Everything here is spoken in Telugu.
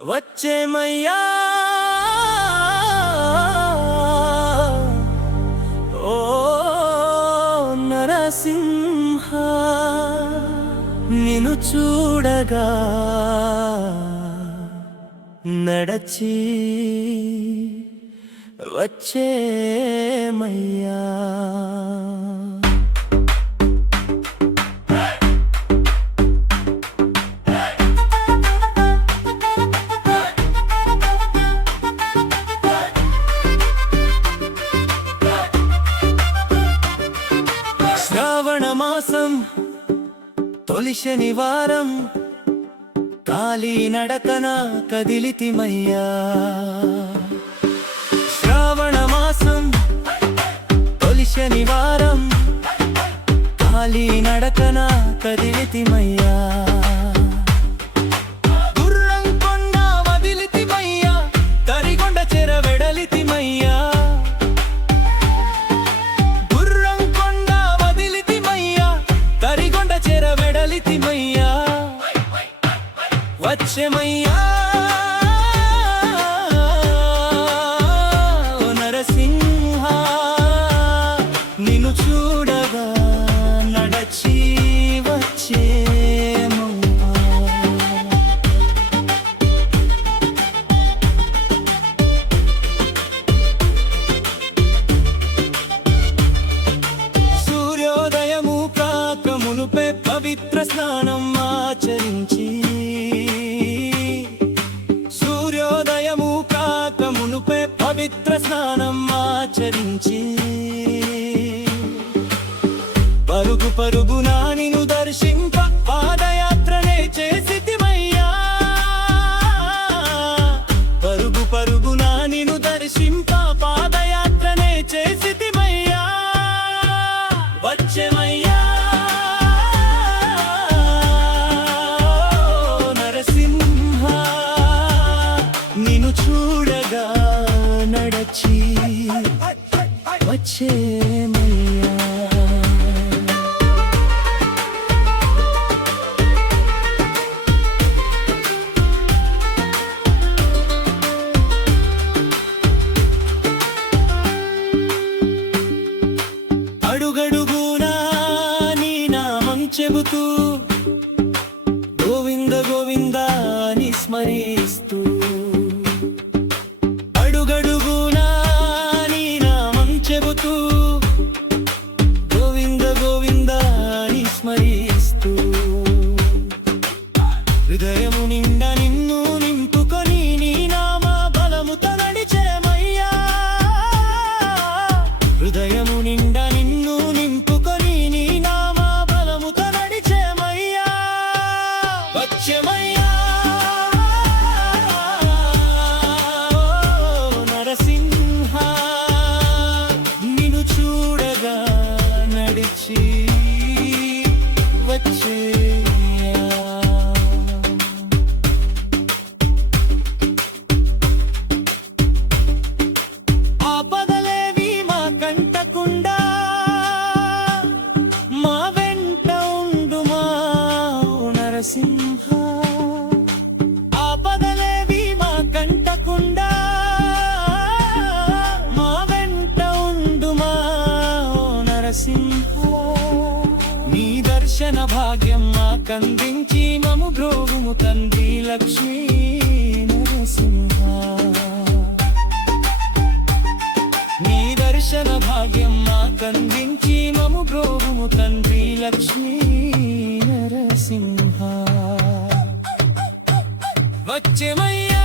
వచ్చేమయ్యా ఓ నరసింహ నిన్ను చూడగా నడచి వచ్చేమయ్యా శ్రావణమాసం తొలి శనివారం కాలి నడకన కదిలితిమయ్యా శ్రావణమాసం తొలి శనివారం కాలి నడకన కదిలితిమయ్యా గుర్రం కొండ వదిలితిమయ్యా తరిగొండ చెర వెడలితిమయ్యా వెడలితిమయ్యా వచ్చేమయ్యా నరసింహ నిన్ను చూడగా నడచి వచ్చేమయ్యా సూర్యోదయము కాక మునుపే పవిత్ర స్నానం ఆచరించి సూర్యోదయము కాక మునుపే పవిత్ర స్నానం ఆచరించి పరుగు పరుగున నిన్ను దర్శింప పాదయాత్రనే చేసితిమయ్యా పరుగు పరుగున నిన్ను దర్శింప పాదయాత్రనే చేసితిమయ్యా వచ్చేమయ్యా చూడగా నడచి వచ్చేమయ్యా అడుగడుగునా నీ నామం చెబుతూ గోవింద గోవింద అని స్మరిస్తూ చెబుతూ గోవింద గోవింద అని స్మరిస్తూ హృదయము నిండా నిన్ను నింపుకొని నీ నామ బలముతో నడిచేమయ్యా హృదయము నిండా నిన్ను నింపుకొని నీ నామ బలముతో నడిచేమయ్యా వచ్చేమయ్యా నరసింహ చూడగా నడిచి వచ్చేయా ఆపదలేవి మా కంటకుండా మా వెంట ఉండుమా నరసింహ ఆపదలేవి మా కంటకుండా నీ దర్శన భాగ్యం మాకందించి మము బ్రోగుము తండ్రి లక్ష్మీ నరసింహ నీ దర్శన భాగ్యం మాకందించి మము బ్రోగుము తండ్రి లక్ష్మీ నరసింహ వచ్చేమయ్యా